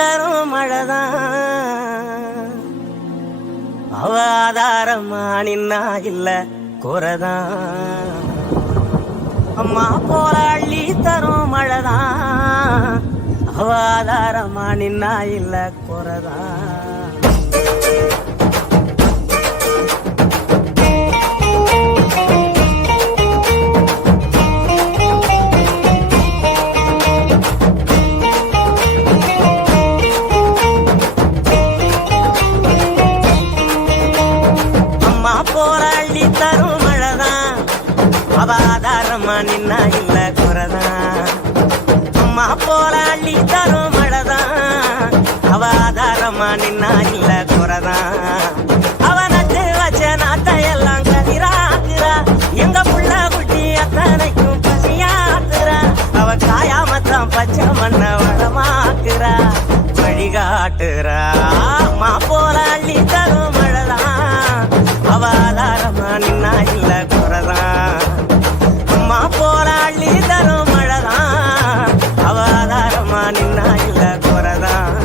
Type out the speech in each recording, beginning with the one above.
தரும் மழைதான் அவ ஆதாரமா நின்னா இல்ல குறைதான் அம்மா போல அள்ளி தரும் மழைதான் அவ ஆதாரமா நின்னா இல்ல குறைதான் போராளி தரும் மழைதான் அவ ஆதாரமா நின்னா இல்ல குறைதான் அம்மா போராளி தரும் மழைதான் அவ ஆதாரமா நின்னா இல்ல குறைதான் அவ நட்டு வச்ச நாட்டையெல்லாம் கதிராக்குறா எங்க புள்ள குட்டி அத்தனைக்கும் பசியாக்குறா அவ காயாமத்தான் பச்சை மண்ண வளமாக்குறா வழிகாட்டுறா அம்மா போராளி தரும் மழைதான் அவ ஆதாரமா நின்னா இல்ல குறைதான் அம்மா போராளி தரும் மழைதான் அவ ஆதாரமா நின்னா இல்ல குறைதான்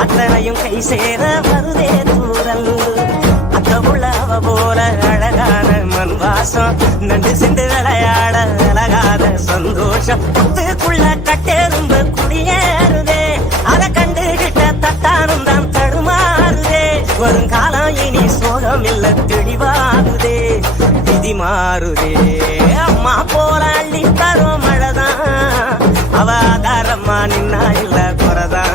அத்தனையும் கை சேர வருதே தூரல் அத்த உள்ளவ போல அழகான மண் வாசம் நண்டு சிந்து விளையாட அழகாத சந்தோஷம் புத்துக்குள்ள கட்டெரும்பு குடியேறுதே அதை கண்டுகிட்ட தட்டானும் தான் தடுமாறுதே வருங்காலம் இனி சோகம் இல்ல தெளிவாகுதே விதி மாறுதே அம்மா போல அள்ளி தரும் மழைதான் அவ ஆதாரமா நின்னா இல்ல குறைதான்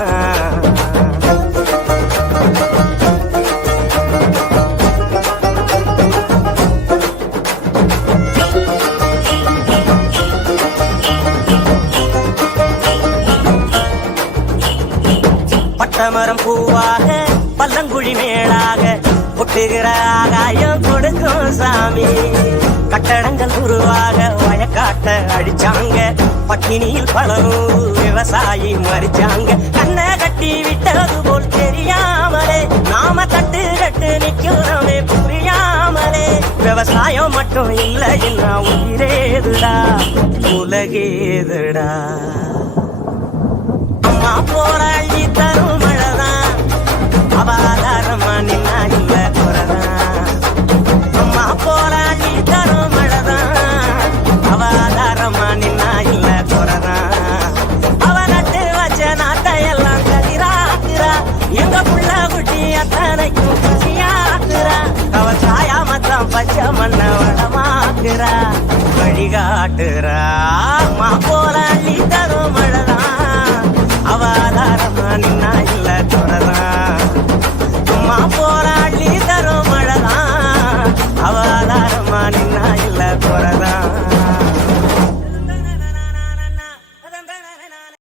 பட்டமரம் பூவாக பல்லங்குழி மேலாக ஒட்டுகிற ஆகாயம் கொடுக்கும் சாமி கட்டடங்கள் உருவாக வயக்காட்ட அடிச்சாங்க பட்டினியில் பலரும் விவசாயி மறிச்சாங்க கண்ணை கட்டி விட்டது போல் தெரியாமலே நாம தட்டு கட்டு நிக்கிறோமே புரியாமலே விவசாயம் மட்டும் இல்ல என்ன உயிரேதுடா உலகேதுடா அம்மா போராளி தரும் மழைதான் அவ ஆதாரமா நின்னா இல்ல குறைதான் அம்மா போராளி தரும் மழைதான் அவ ஆதாரமா நின்னா இல்ல குறைதான் அவ நட்டு வச்ச நாட்டையெல்லாம் கதிராக்குறா எங்க புள்ள குட்டி அத்தனைக்கும் பசியாக்குறா அவ சாயாமத்தான் பச்சை மண்ண வளமாக்குறா வழிகாட்டுறா அம்மா